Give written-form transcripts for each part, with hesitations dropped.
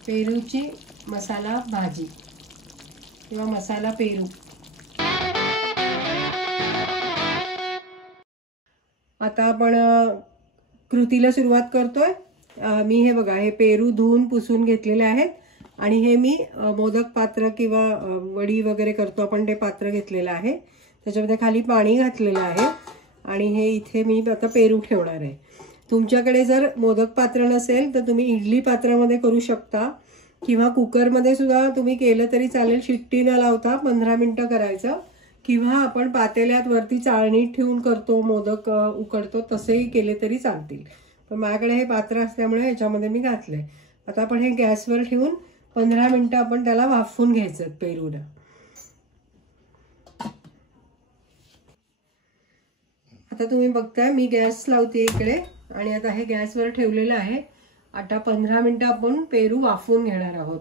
पेरूची मसाला भाजी किंवा मसाला पेरू। आता आपण कृतीला सुरुवात करतोय। मी हे बघा, हे पेरू धुवून पुसून घेतलेले आहेत आणि हे मी मोदक पात्र किंवा वडी वगैरे करतो आपण ते पात्र घेतलेलं आहे। त्याच्यामध्ये खाली पाणी घातलेलं आहे आणि हे इथे मी आता पेरू ठेवणार आहे। तुमच्याकडे जर मोदक पात्र नसेल तर तुम्ही इडली पात्रामध्ये करू शकता किंवा कुकरमध्ये सुद्धा तुम्ही केलं तरी चालेल। शिट्टी न लावता 15 मिनिटं करायचं, किंवा आपण पातेल्यात वरती चाळणी ठेवून करतो, मोदक उकडतो, तसेही केले तरी चालतील। पण माझ्याकडे हे पात्र असल्यामुळे ह्याच्यामध्ये मी घातलंय। आता आपण हे गॅसवर ठेवून 15 मिनिटं आपण त्याला वाफवून घ्यायचं पेरूला। आता तुम्ही बघताय मी गॅस लावते इकडे आणि आता हे गॅसवर ठेवलेलं आहे। आता 15 मिनिटं आपण पेरू वाफवून घेणार आहोत।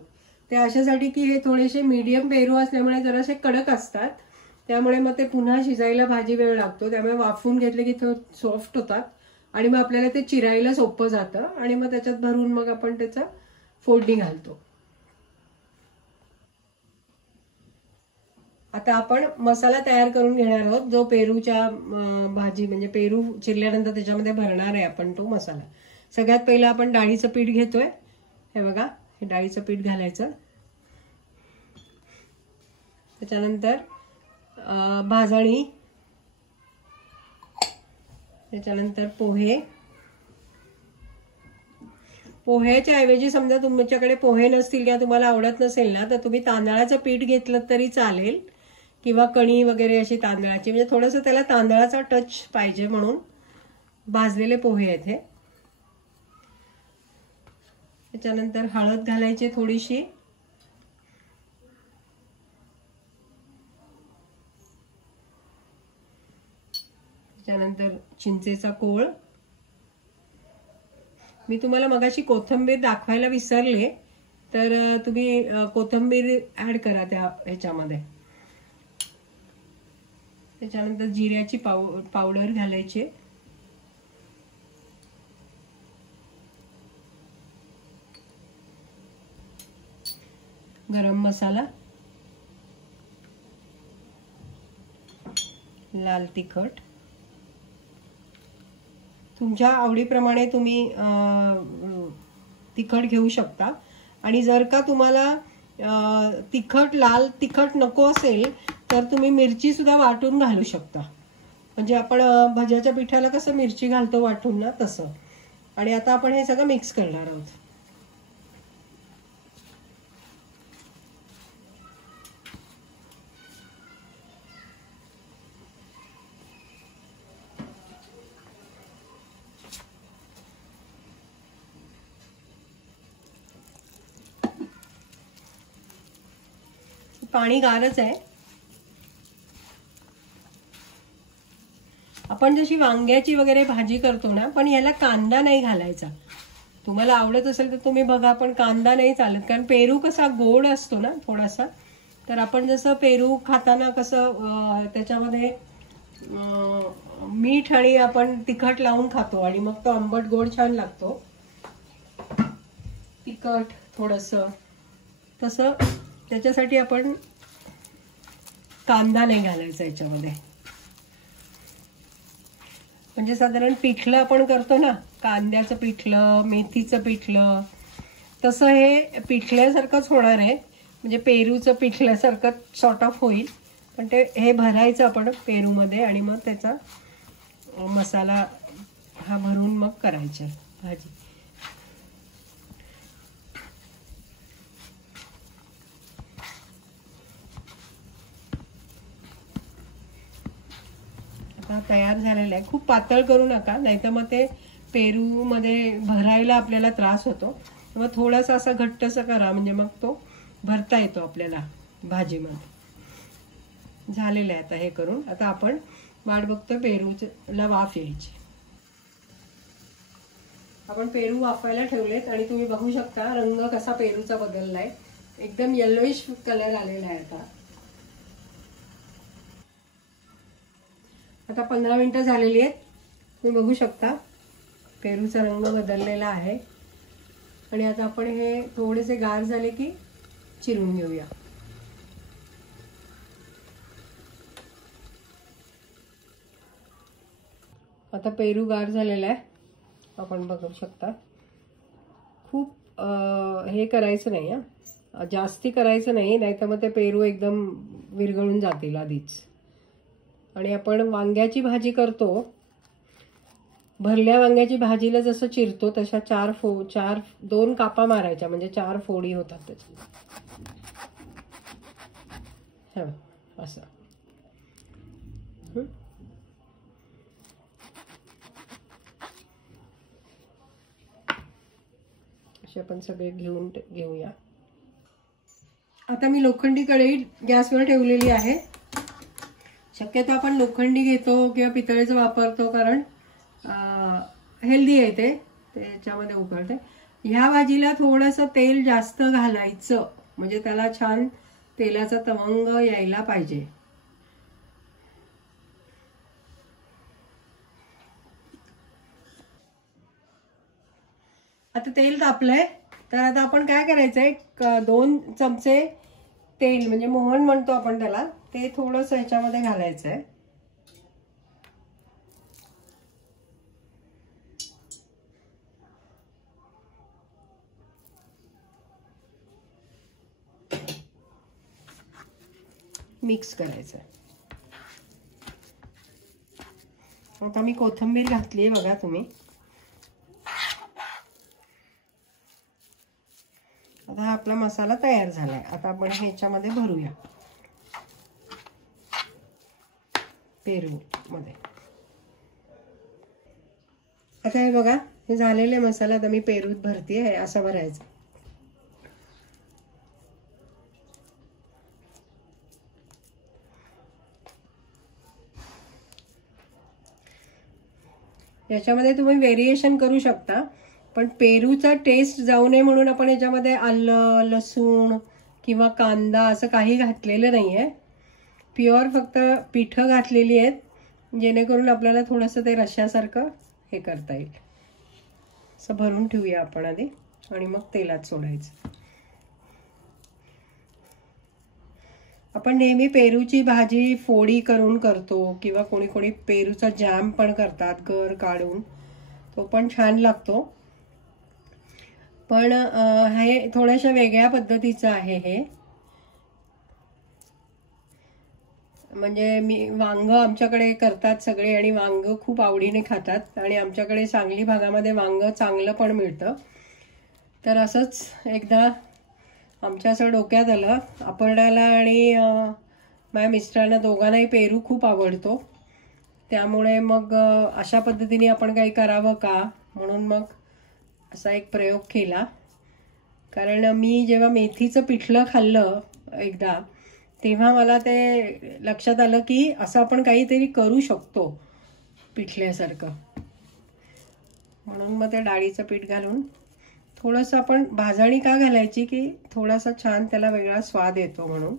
ते अशासाठी की हे थोडेसे मीडियम पेरू असल्यामुळे जरासे कडक असतात, त्यामुळे मग ते पुन्हा शिजायला भाजी वेळ लागतो। त्यामुळे वाफवून घेतले की थोडं सॉफ्ट होतात आणि मग आपल्याला ते चिरायला सोपं जातं आणि मग त्याच्यात भरून मग आपण त्याचा फोडणी घालतो। आता आपण मसाला तयार करून घेणार आहोत, जो पेरूच्या भाजी म्हणजे पेरू चिरल्यानंतर त्याच्यामध्ये भरणार आहे आपण तो मसाला। सगळ्यात पहिलं आपण डाळीचं पीठ घेतोय। हे बघा, हे डाळीचं पीठ घालायचं। त्याच्यानंतर भाजणी, त्याच्यानंतर पोहे। पोह्याच्या ऐवजी समजा तुमच्याकडे पोहे नसतील किंवा तुम्हाला आवडत नसेल ना, तर तुम्ही तांदळाचं पीठ घेतलं तरी चालेल किंवा कणी वगैरे अशी तांदळाची, म्हणजे थोडंसं त्याला तांदळाचा टच पाहिजे म्हणून भाजलेले पोहे आहेत हे। त्याच्यानंतर हळद घालायची थोडीशी, त्यानंतर चिंचेचा कोळ। मी तुम्हाला मगाशी कोथिंबीर दाखवायला विसरले, तर तुम्ही कोथिंबीर ऍड करा त्या ह्याच्यामध्ये। त्याच्यानंतर जिऱ्याची पावडर घालायची, गरम मसाला, लाल तिखट। तुमच्या आवडीप्रमाणे तुम्ही तिखट घेऊ शकता। आणि जर का तुम्हाला लाल तिखट नको असेल तर तुम्ही मिरची सुद्धा वाटून घालू शकता, म्हणजे आपण भज्याच्या पिठाला कसं मिरची घालतो वाटून ना, तसं। आणि आता आपण हे सगळं मिक्स करणार आहोत। पाणी गारच आहे। आपण जशी वांग्याची वगैरे भाजी करतो ना, पण याला कांदा नाही घालायचा। तुम्हाला आवडत असेल तर तुम्ही बघा, पण कांदा नाही चालत, कारण पेरू कसा गोड असतो ना थोडासा। तर आपण जसं पेरू खाताना कसं त्याच्यामध्ये मीठ आणि आपण तिखट लावून खातो आणि मग तो आंबट गोड छान लागतो, तिखट थोडंसं, तसं त्याच्यासाठी आपण कांदा नाही घालायचा याच्यामध्ये। म्हणजे साधारण पिठलं आपण करतो ना, कांद्याचं पिठलं, मेथीचं पिठलं, तसं हे पिठल्यासारखंच होणार आहे। म्हणजे पेरूचं पिठल्यासारखं सॉर्ट ऑफ होईल, पण ते हे भरायचं आपण पेरूमध्ये आणि मग त्याचा मसाला हा भरून मग करायची भाजी। तयार झालेला आहे। खूप पातळ करू नका, नाहीतर मग ते पेरू मध्ये भरायला आपल्याला त्रास होतो। मग थोडासा असा घट्टसा करा, म्हणजे मग तो भरता येतो आपल्याला भाजीमध्ये। झालेलं आहे आता हे करून। आता आपण वाट बघतोय पेरूला वाफ यायची। आपण पेरू वाफायला ठेवलेत आणि तुम्ही बघू शकता रंग कसा पेरूचा बदललाय, एकदम येलोइश कलर आलेला आहे आता। आता 15 मिनिटं झालेली आहेत, तुम्ही बघू शकता पेरूचा रंग बदललेला आहे। आणि आता आपण हे थोडेसे गार झाले की चिरून घेऊया. आता पेरू गार झालेला आहे, आपण बघू शकता. खूप हे करायचं नाही हा, जास्ती करायचं नाही, नाहीतर मग ते पेरू एकदम विरघळून जातील आधीच. आणि आपण वांग्याची भाजी करतो, भरल्या वांग्याची भाजीला जसं चिरतो तशा 2 कापा मारायच्या, म्हणजे 4 फोडी होतात त्याच्या. हा असं. असे आपण सगळे घेऊया. आता मी लोखंडी कढई गॅसवर ठेवलेली आहे. शक्यतो आपण लोखंडी घेतो किंवा पितळेचं वापरतो, कारण हेल्दी आहे ते, त्याच्यामध्ये उकळते. ह्या भाजीला थोडंसं तेल जास्त घालायचं, म्हणजे त्याला छान तेलाचा तवंग यायला पाहिजे. आता तेल तापलंय, तर आता आपण काय करायचंय, 2 चमचे तेल, म्हणजे मोहन म्हणतो आपण त्याला, ते थोडंसं ह्याच्यामध्ये घालायचंय. मिक्स करायचंय. आता मी कोथिंबीर घातली आहे बघा तुम्ही. आता हा आपला मसाला तयार झालाय. आता आपण ह्याच्यामध्ये भरूया पेरू मध्ये. आता हे बघा, हे झालेले मसाला आता मी पेरूत भरतीये. असं भरायचं. याच्यामध्ये तुम्ही व्हेरिएशन करू शकता, पण पेरूचा टेस्ट जाऊ नये म्हणून आपण याच्यामध्ये आलं, लसूण किंवा कांदा असं काही घातलेलं नाहीये. प्युअर फक्त पिठं घातलेली आहेत, जेणेकरून आपल्याला थोडंसं ते रश्श्यासारखं हे करता येईल. असं भरून ठेवूया आपण आधी, आणि मग तेलात सोडायचं. आपण नेहमी पेरूची भाजी फोडी करून करतो, किंवा कोणी कोणी पेरूचा जॅम पण करतात गर काढून, तो पण छान लागतो. पण हे थोड्याशा वेगळ्या पद्धतीचं आहे हे. म्हणजे वांग आमच्याकडे करतात सगळे, आणि वांग खूप आवडीने खातात, आणि आमच्याकडे सांगली भागामध्ये वांग चांगलं पण मिळतं. तर असंच एकदा आमच्या असं डोक्यात आलं, अपर्णाला आणि माझ्या मिस्टरांना दोघांनाही पेरू खूप आवडतो. त्यामुळे मग अशा पद्धतीने आपण काही करावं का म्हणून मग असा एक प्रयोग केला. कारण मी जेव्हा मेथीचं पिठलं खाल्लं एकदा, तेव्हा मला ते लक्षात आलं की असं आपण काहीतरी करू शकतो पिठल्यासारखं. म्हणून मग ते डाळीचं पीठ घालून थोडंसं आपण भाजणी का घालायची, की थोडासा छान त्याला वेगळा स्वाद येतो म्हणून.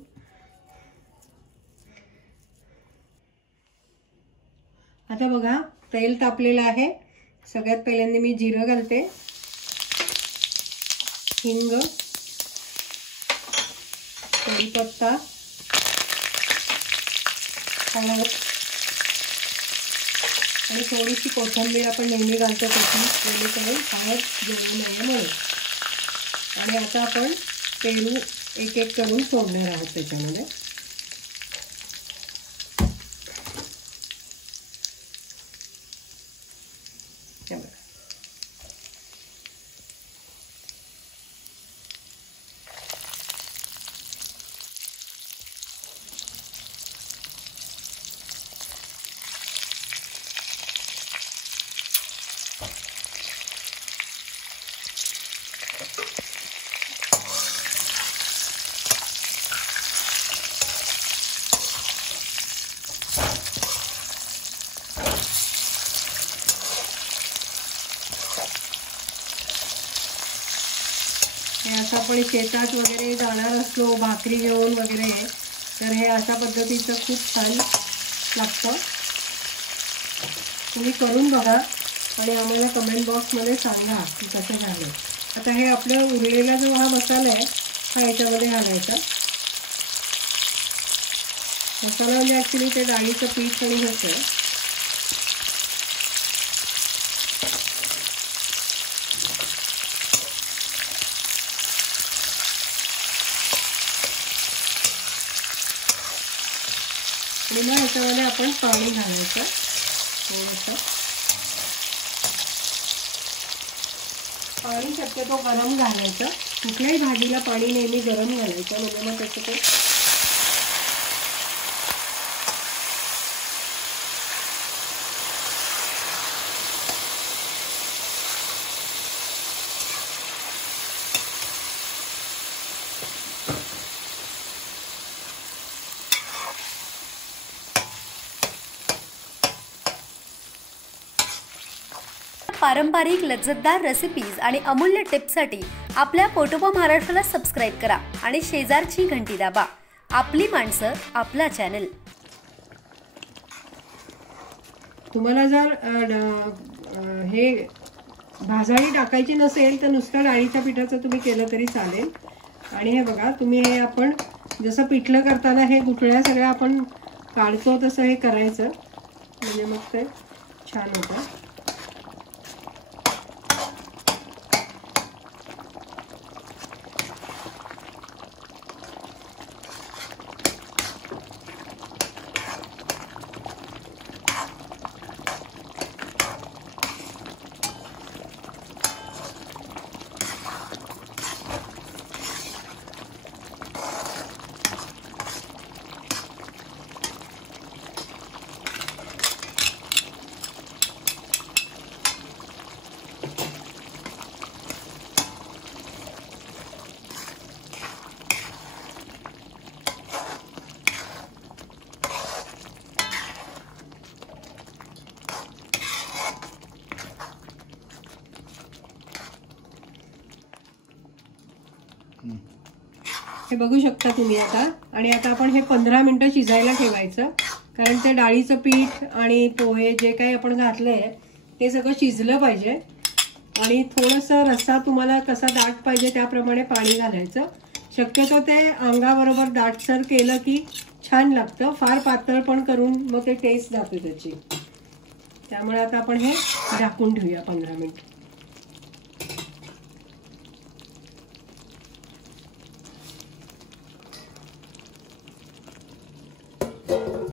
आता बघा, तेल तापलेलं आहे. सगळ्यात पहिल्यांदा मी जिरं घालते, हिंग, कढीपत्ता, हळद आणि थोडीशी कोथिंबीर आपण नेहमी घालतो तशी, जेणेकरून हळद जळू नये म्हणून. आणि आता आपण पेरू एक एक करून सोडणार आहोत त्याच्यामध्ये. असं आपण शेतात वगैरे जाणार असलो भाकरी घेऊन वगैरे, तर हे अशा पद्धतीचं खूप छान लागतं. तुम्ही करून बघा आणि आम्हाला कमेंट बॉक्समध्ये सांगा की कसं झालं. आता हे आपलं उरलेला जो हा मसाला आहे हा याच्यामध्ये घालायचा. मसाला म्हणजे ॲक्च्युली ते डाळीचं पीठ आणि हेच आहे. आणि मग याच्यामध्ये आपण पाणी घालायचं थोडंसं. पाणी शक्यतो गरम घालायचं. कुठल्याही भाजीला पाणी नेहमी गरम घालायचं, म्हणजे मग त्याचं ते पारंपरिक लज्जतदार रेसिपीज आणि अमूल्य टिप्ससाठी आपल्या पोटोबा महाराष्ट्राला सबस्क्राईब करा आणि शेजारची घंटी दाबा. आपली माणसं, आपला चॅनल. तुम्हाला जर हे भाजाई टाकायची नसेल तर नुसतं डाळीच्या पिठाचं तुम्ही केलं तरी चालेल. आणि हे बघा, तुम्ही हे आपण जसं पिठलं करताना हे गुठळ्या सगळ्या आपण काढतो तसं हे करायचं, म्हणजे मग ते छान होतं. हे बघू शकता तुम्ही आता. आणि आता आपण हे 15 मिनिटं शिजायला ठेवायचं, कारण ते डाळीचं पीठ आणि पोहे जे काही आपण घातलंय ते सगळं शिजलं पाहिजे. आणि थोडंसं रस्सा तुम्हाला कसा दाट पाहिजे त्याप्रमाणे पाणी घालायचं. शक्यतो ते अंगाबरोबर दाटसर केलं की छान लागतं. फार पातळ पण करून मग ते टेस्ट जाते त्याची. त्यामुळे आता आपण हे झाकून ठेवूया 15 मिनिट.